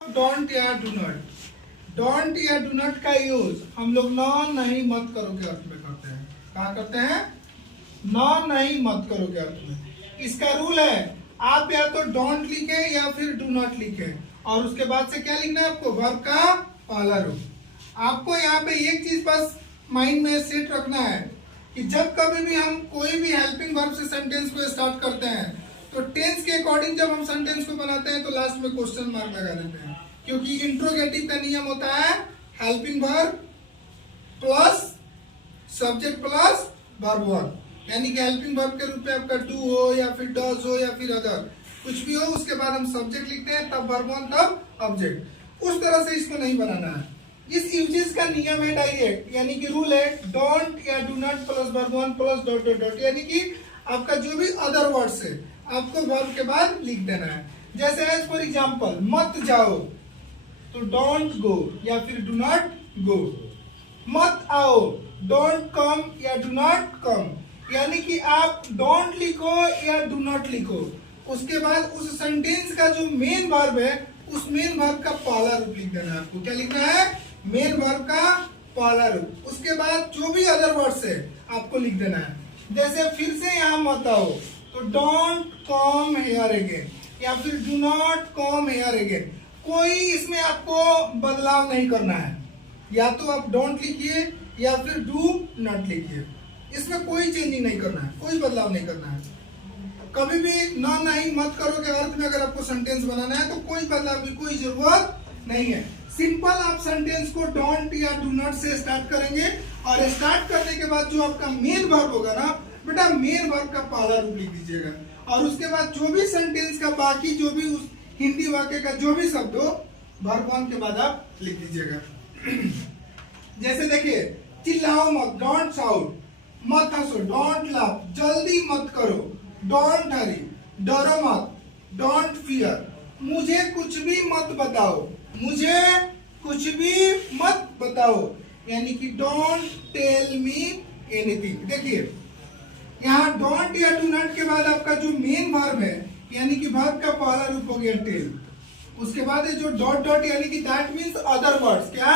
Don't या do not. Don't या do not का यूज हम लोग नॉन नहीं मत करो के अर्थ में करते हैं। कहा करते हैं? नॉन नहीं मत करो के अर्थ में। इसका रूल है आप या तो डोंट लिखे या फिर डू नॉट लिखे और उसके बाद से क्या लिखना है आपको? वर्ब का पहला रूप। आपको यहाँ पे एक चीज बस माइंड में सेट रखना है कि जब कभी भी हम कोई भी हेल्पिंग वर्ब से सेंटेंस को स्टार्ट करते हैं तो टेंस के अकॉर्डिंग जब हम सेंटेंस को बनाते हैं तो लास्ट में क्वेश्चन मार्क लगा देते हैं, क्योंकि इंट्रोगेटिव का नियम होता है helping verb plus subject plus verb one, यानी कि हेल्पिंग वर्ब के रूप में आपका डू हो या फिर डज हो या फिर अदर कुछ भी हो, उसके बाद हम सब्जेक्ट लिखते हैं, तब वर्ब वन तब ऑब्जेक्ट। उस तरह से इसको नहीं बनाना है। इस यूजेस का नियम है डायरेक्ट, यानी कि रूल है डोंट या do not plus verb one plus dot dot dot, यानी कि आपका जो भी अदर वर्ड्स है आपको वर्ब के बाद लिख देना है। जैसे एज फॉर एग्जांपल मत जाओ तो डोंट गो या फिर डू नॉट गो। मत आओ डोंट कम या डू नॉट कम, यानी कि आप डोंट लिखो या डू नॉट लिखो, उसके बाद उस सेंटेंस का जो मेन वर्ब है उस मेन वर्ब का पहला रूप लिख देना है। आपको क्या लिखना है? मेन वर्ब का पहला रूप। उसके बाद जो भी अदर वर्ड्स है आपको लिख देना है। जैसे फिर से यहाँ मत आओ तो डोंट कम हियर अगेन या फिर do not come here again. कोई इसमें आपको बदलाव नहीं करना है, या तो आप डोंट लिखिए या फिर डू नॉट लिखिए, इसमें कोई चेंजिंग नहीं करना है, कोई बदलाव नहीं करना है। कभी भी ना नहीं मत करो के अर्थ में अगर आपको सेंटेंस बनाना है तो कोई बदलाव की कोई जरूरत नहीं है। सिंपल आप सेंटेंस को डोंट या डू नॉट से स्टार्ट करेंगे और स्टार्ट करने के बाद जो आपका मेन वर्ब होगा ना बेटा, मेन वर्ब का पहला रूप लिख दीजिएगा और उसके बाद जो भी सेंटेंस का बाकी जो भी उस हिंदी वाक्य का जो भी शब्द हो वर्ब वन के बाद आप लिख दीजिएगा। जैसे देखिए चिल्लाओ मत डोंट शाउट, मत हंसो डोंट लाफ, जल्दी मत करो डोंट हरी, डरो मत डोंट फियर, मुझे कुछ भी मत बताओ, मुझे कुछ भी मत बताओ, यानी कि डोंट टेल मी एनीथिंग। देखिए यहाँ डोंट या डू नॉट के बाद आपका जो मेन वर्ब है यानी कि वर्ब का पहला रूप हो गया टेल, उसके बाद है जो डॉट डॉट यानी कि दैट मींस अदर वर्ड्स। क्या?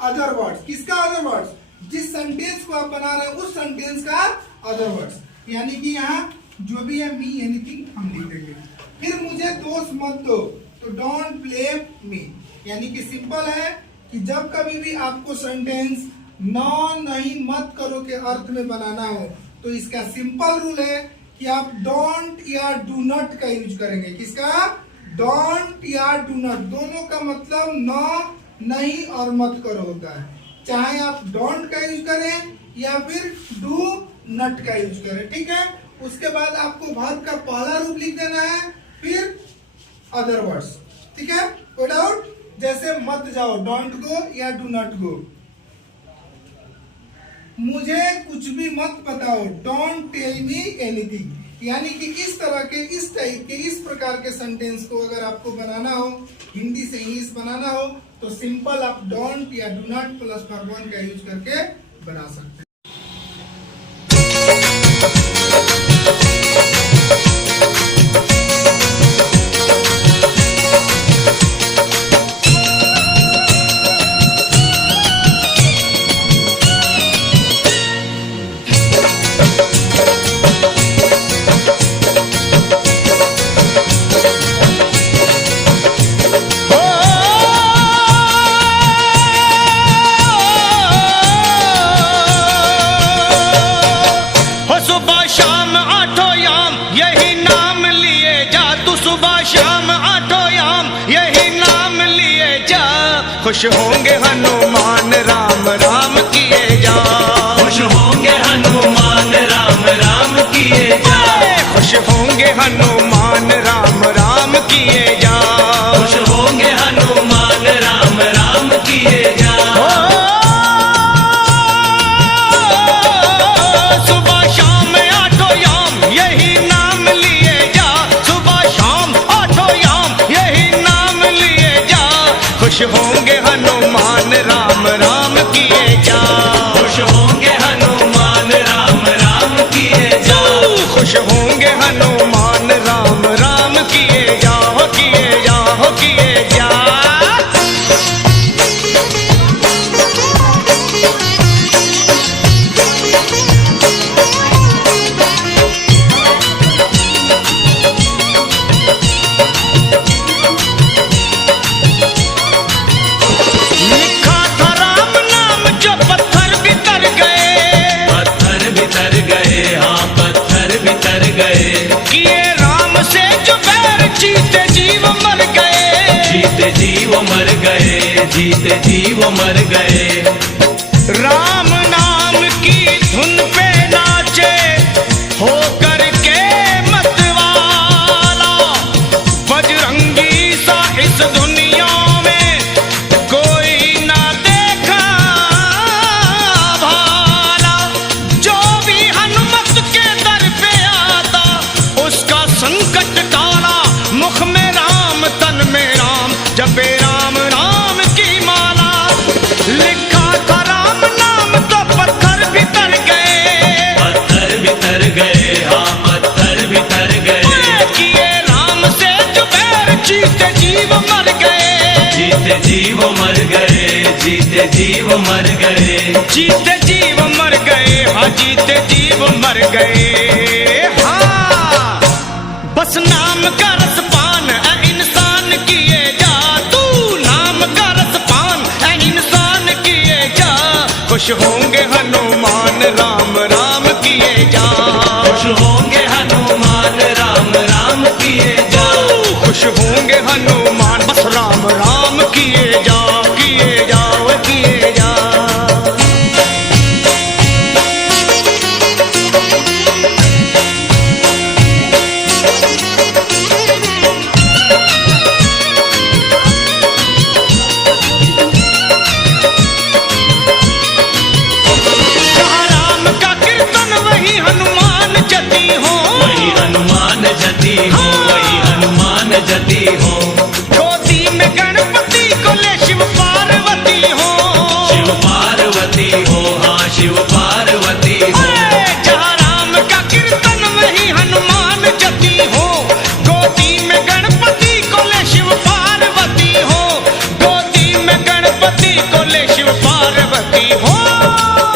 Other words. किसका अदर वर्ड्स? जिस सेंटेंस को आप बना रहे हैं उस सेंटेंस का अदर वर्ड्स, यानी कि यहाँ जो भी है मी एनीथिंग हम लिख देंगे। फिर मुझे दोष मत दो तो डोंट ब्लेम मी, यानी कि सिंपल है कि जब कभी भी आपको सेंटेंस नॉन नहीं मत करो के अर्थ में बनाना हो तो इसका सिंपल रूल है कि आप डोंट या डू नॉट का यूज करेंगे। किसका? डोंट या डू नॉट, दोनों का मतलब नो नहीं और मत करो होता है। चाहे आप डोंट का यूज करें या फिर डू नॉट का यूज करें, ठीक है। उसके बाद आपको वर्ब का पहला रूप लिख देना है, फिर अदर वर्ड्स, ठीक है। कोई डाउट? जैसे मत जाओ डोंट गो या डू नॉट गो, मुझे कुछ भी मत बताओ डोंट टेल मी एनीथिंग, यानी कि इस तरह के इस टाइप के इस प्रकार के सेंटेंस को अगर आपको बनाना हो, हिंदी से इंग्लिश बनाना हो तो सिंपल आप डोंट या do not plus verb one का यूज करके बना सकते हैं। खुश होंगे हनुमान राम राम किए जा, खुश होंगे हनुमान राम राम किए जा, खुश होंगे हनुमान राम राम किए जा, खुश होंगे हनुमान राम राम किए जा। सुबह शाम आठों याम यही नाम लिए जा, सुबह शाम आठों याम यही नाम लिए जा, खुश होंगे हनुमान राम राम किए जा, खुश होंगे हनुमान राम राम किए जा, खुश होंगे हनुमान राम राम किए जा, किए जा, किए जा। जी वो मर गए, जीते जी वो मर गए। राम नाम की धुन पे नाचे हो करके मतवाला, बजरंगी सा इस दुनिया में कोई ना देखा भाला। जो भी हनुमत के दर पे आता उसका संकट टाला, मुख में राम तन में राम, जपे राम नाम की माला। लिखा था राम नाम तो पत्थर भी तर गए, पत्थर भी तर गए, हाँ पत्थर भी तर गए। किए राम से जो बैर, जीते जीव मर गए, जीते जी वो मर गए, जीते जी वो मर गए। जीते जीव मर गए, हाँ जीते जीव मर गए। हाँ बस नाम का रसपान है इंसान किए जा, तू नाम का रसपान है इंसान किए जा। खुश होंगे हनुमान राम राम किए जा, खुश होंगे हनुमान राम राम किए जा। खुश होंगे हनुमान बस राम राम किए जा, किए जा वो किए जा। जहाँ राम का कीर्तन वही हनुमान जति हो, वही हनुमान जति हो, वही हनुमान जति हो।